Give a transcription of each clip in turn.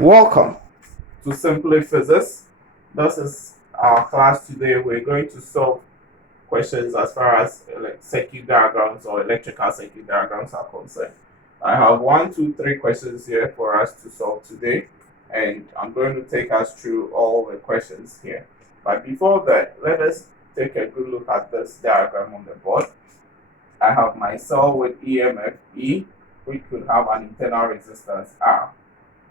Welcome to Simply Physics. This is our class today. We're going to solve questions as far as circuit diagrams or electrical circuit diagrams are concerned. I have 1, 2, 3 questions here for us to solve today, and I'm going to take us through all the questions here. But before that, let us take a good look at this diagram on the board. I have my cell with EMF E, which could have an internal resistance R.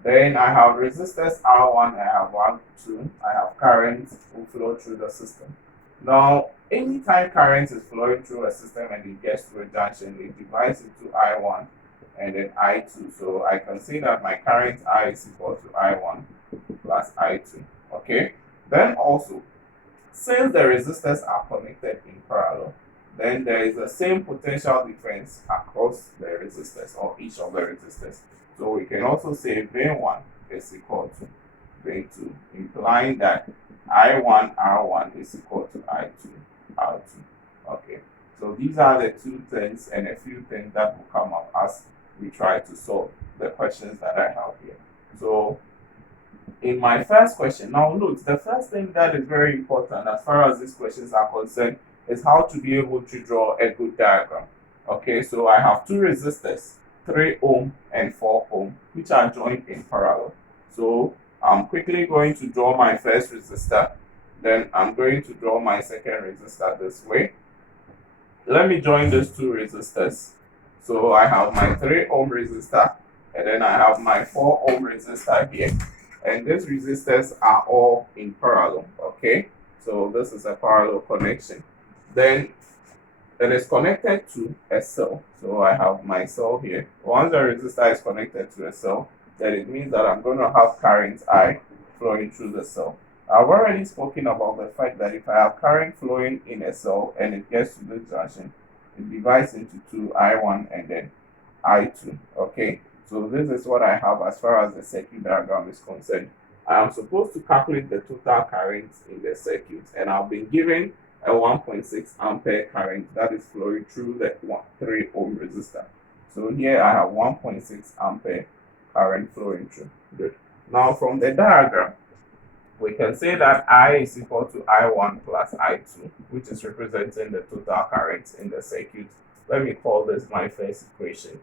Then I have resistors R1, I have R2, I have current will flow through the system. Now, anytime current is flowing through a system and it gets to a junction, it divides into I1 and then I2. So I can say that my current I is equal to I1 plus I2. Okay. Then also, since the resistors are connected in parallel, then there is the same potential difference across the resistors or each of the resistors. So we can also say V1 is equal to V2, implying that I1 R1 is equal to I2 R2. Okay, so these are the two things and a few things that will come up as we try to solve the questions that I have here. So in my first question, now note the first thing that is very important as far as these questions are concerned is how to be able to draw a good diagram. Okay, so I have two resistors, 3 ohm and 4 ohm, which are joined in parallel. So I'm quickly going to draw my first resistor, then I'm going to draw my second resistor this way. Let me join those two resistors. So I have my 3 ohm resistor, and then I have my 4 ohm resistor here. And these resistors are all in parallel. Okay, so this is a parallel connection. Then it is connected to a cell. So I have my cell here. Once the resistor is connected to a cell, then it means that I'm going to have current I flowing through the cell. I've already spoken about the fact that if I have current flowing in a cell and it gets to this junction, it divides into two, I1 and then I2. Okay, so this is what I have as far as the circuit diagram is concerned. I am supposed to calculate the total current in the circuit, and I've been given a 1.6 ampere current that is flowing through the 3 ohm resistor. So here I have 1.6 ampere current flowing through. Good. Now from the diagram, we can say that I is equal to I1 plus I2, which is representing the total current in the circuit. Let me call this my first equation.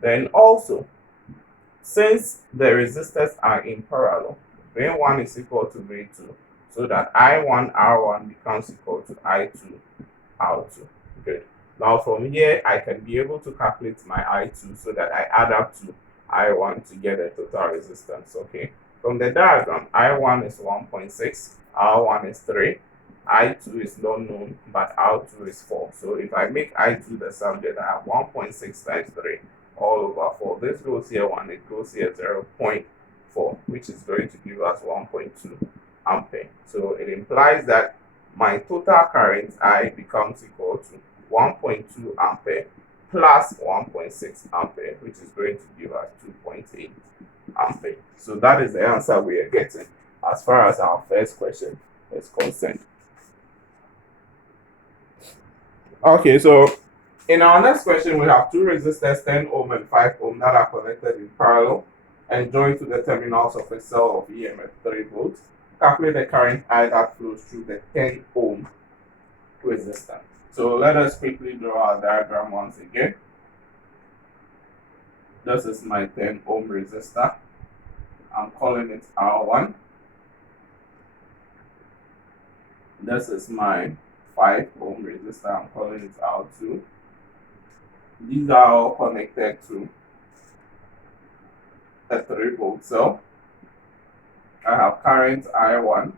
Then also, since the resistors are in parallel, V1 is equal to V2, so that I1 R1 becomes equal to I2 R2. Good. Now from here, I can be able to calculate my I2 so that I add up to I1 to get the total resistance. Okay. From the diagram, I1 is 1.6, R1 is 3, I2 is not known, but R2 is 4. So if I make I2 the subject, I have 1.6 times 3 all over 4. This goes here 1, it goes here 0.4, which is going to give us 1.2 ampere. So it implies that my total current I becomes equal to 1.2 ampere plus 1.6 ampere, which is going to give us 2.8 ampere. So that is the answer we are getting as far as our first question is concerned. Okay, so in our next question, we have two resistors, 10 ohm and 5 ohm, that are connected in parallel and joined to the terminals of a cell of EMF 3 volts. Calculate the current I that flows through the 10 ohm resistor. So let us quickly draw our diagram once again. This is my 10 ohm resistor. I'm calling it R1. This is my 5 ohm resistor. I'm calling it R2. These are all connected to a 3 volt cell. I have current I1,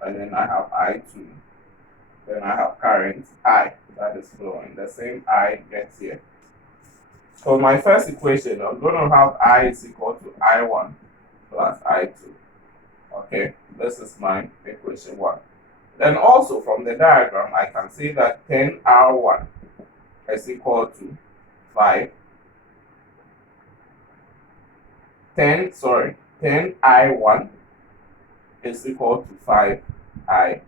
and then I have I2. Then I have current I that is flowing. The same I gets here. So my first equation, I'm going to have I is equal to I1 plus I2. Okay, this is my equation 1. Then also from the diagram, I can say that 10R1 is equal to 5. 10I1 is equal to 5I2.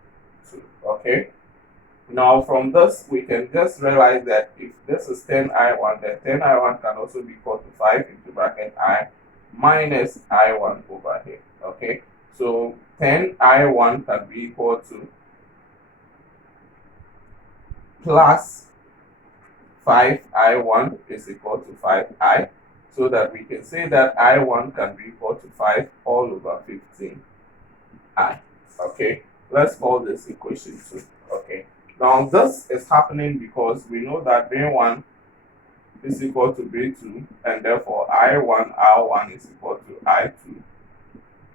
Okay. Now from this, we can just realize that if this is 10I1, then 10I1 can also be equal to 5 into bracket I minus I1 over here. Okay, so 10 I1 can be equal to plus 5 I1 is equal to 5I, so that we can say that I1 can be equal to 5 all over 15I. Okay, let's call this equation 2. Okay, now this is happening because we know that B1 is equal to B2, and therefore I1 R1 is equal to I2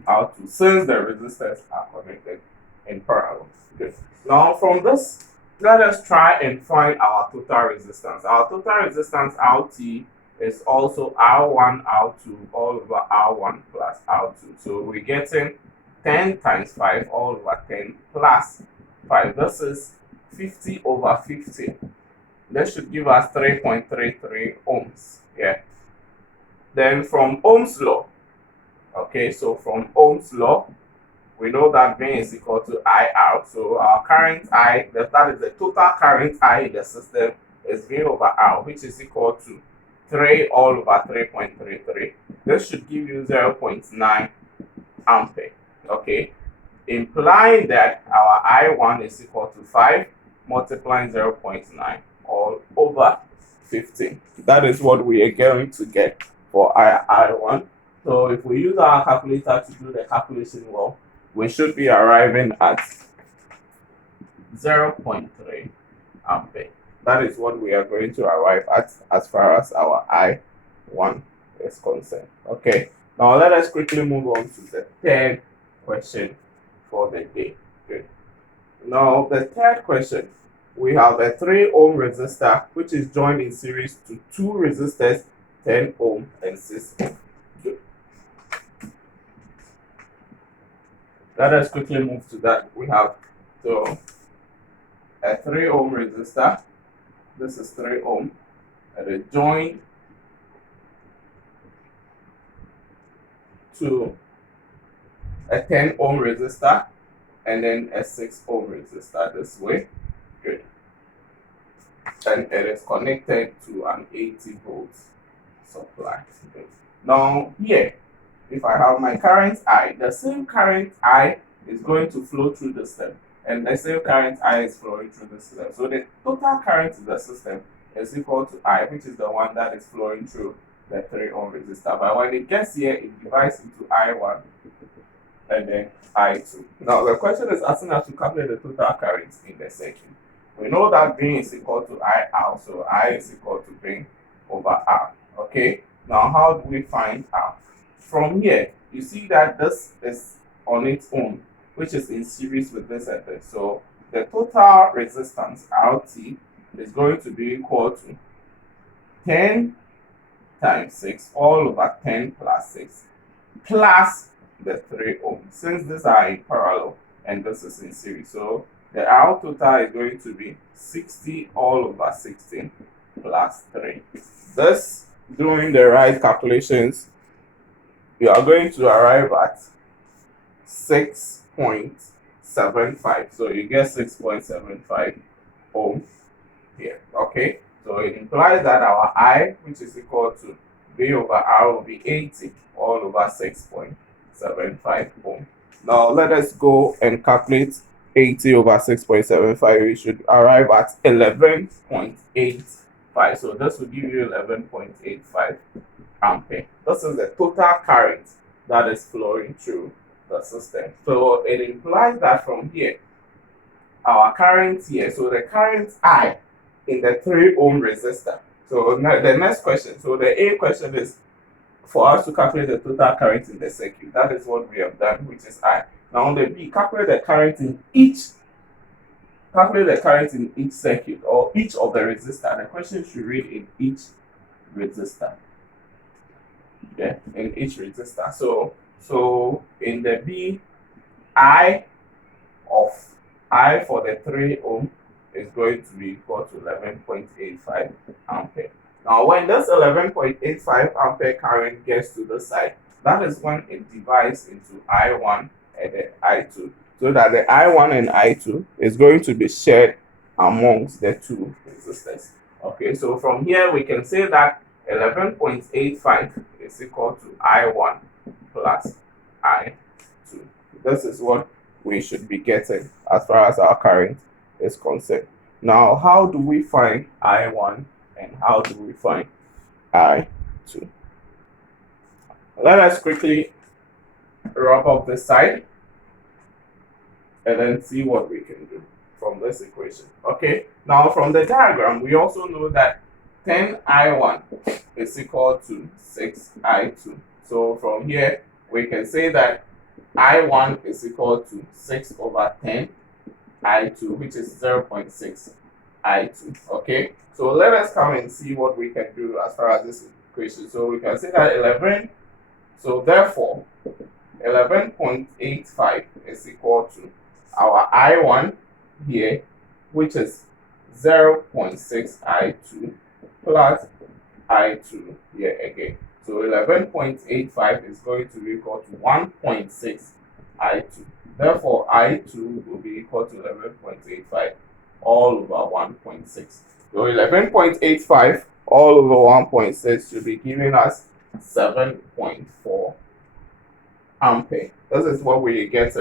R2, since the resistors are connected in parallel. Okay, now from this, let us try and find our total resistance. Our total resistance RT is also R1 R2 all over R1 plus R2. So we're getting 10 times 5 all over 10 plus 5. This is 50 over 50. That should give us 3.33 ohms. Yeah. Then from Ohm's law, okay, so from Ohm's law, we know that V is equal to IR. So our current I, that is the total current I in the system, is V over R, which is equal to 3 all over 3.33. This should give you 0.9 ampere. Okay, implying that our I1 is equal to 5 multiplying 0.9 all over 15. That is what we are going to get for I1. So if we use our calculator to do the calculation, well, we should be arriving at 0.3 ampere. That is what we are going to arrive at as far as our I1 is concerned. Okay, now let us quickly move on to the third question for the day. Good. Now the third question, we have a 3 ohm resistor which is joined in series to 2 resistors, 10 ohm and 6 ohm. Good. Let us quickly move to that. We have so a 3 ohm resistor. This is 3 ohm, and it joined to a 10 ohm resistor and then a 6 ohm resistor this way. Good. And it is connected to an 80 volts supply. Good. Now here, if I have my current I, the same current I is going to flow through the system, and the same current I is flowing through the system. So the total current in the system is equal to I, which is the one that is flowing through the 3 ohm resistor. But when it gets here, it divides into I1 and then I2. Now the question is asking us to calculate the total current in the circuit. We know that V is equal to IR, so I is equal to V over R. Okay, now how do we find R? From here, you see that this is on its own, which is in series with this and this. So the total resistance RT is going to be equal to 10 times 6 all over 10 plus 6 plus the 3 ohm, since these are in parallel and this is in series. So the R total is going to be 60 all over 16 plus 3. This, doing the right calculations, you are going to arrive at 6.75. So you get 6.75 ohm here. Okay, so it implies that our I, which is equal to V over R, will be 80 all over 6.75 ohm. Now let us go and calculate 80 over 6.75. We should arrive at 11.85. So this will give you 11.85 ampere. This is the total current that is flowing through the system. So it implies that from here, our current here, so the current I in the 3 ohm resistor. So now the next question, so the A question is for us to calculate the total current in the circuit. That is what we have done, which is I. Now on the B, calculate the current in each circuit or each of the resistor. The question should read in each resistor. Yeah, in each resistor. So in the B, I for the 3 ohm is going to be equal to 11.85 ampere. Now when this 11.85 ampere current gets to the side, that is when it divides into I1 and then I2, so that the I1 and I2 is going to be shared amongst the two resistors. Okay, so from here we can say that 11.85 is equal to I1 plus I2. This is what we should be getting as far as our current is concerned. Now, how do we find I1 and how do we find I2? Let us quickly wrap up this side and then see what we can do from this equation. Okay, now from the diagram, we also know that 10I1 is equal to 6I2. So from here, we can say that I1 is equal to 6 over 10 I2, which is 0.6 I2. Okay, so let us come and see what we can do as far as this equation. So we can say that 11, so therefore 11.85 is equal to our I1 here, which is 0.6 I2 plus I2 here again. So 11.85 is going to be equal to 1.6 I2. Therefore, I2 will be equal to 11.85 all over 1.6. So 11.85 all over 1.6 should be giving us 7.4 ampere. This is what we get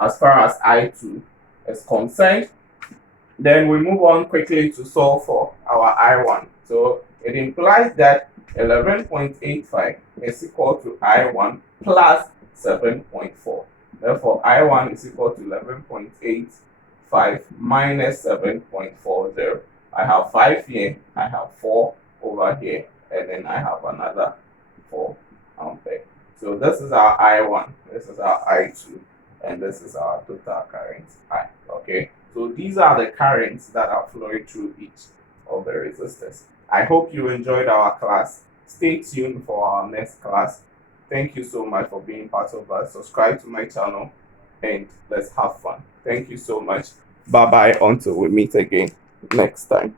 as far as I2 is concerned. Then we move on quickly to solve for our I1. So it implies that 11.85 is equal to I1 plus 7.4. Therefore, I1 is equal to 11.85 minus 7.40. I have 5 here, I have 4 over here, and then I have another 4 ampere. So this is our I1, this is our I2, and this is our total current I. Okay, so these are the currents that are flowing through each of the resistors. I hope you enjoyed our class. Stay tuned for our next class. Thank you so much for being part of us. Subscribe to my channel and let's have fun. Thank you so much. Bye bye until we meet again next time.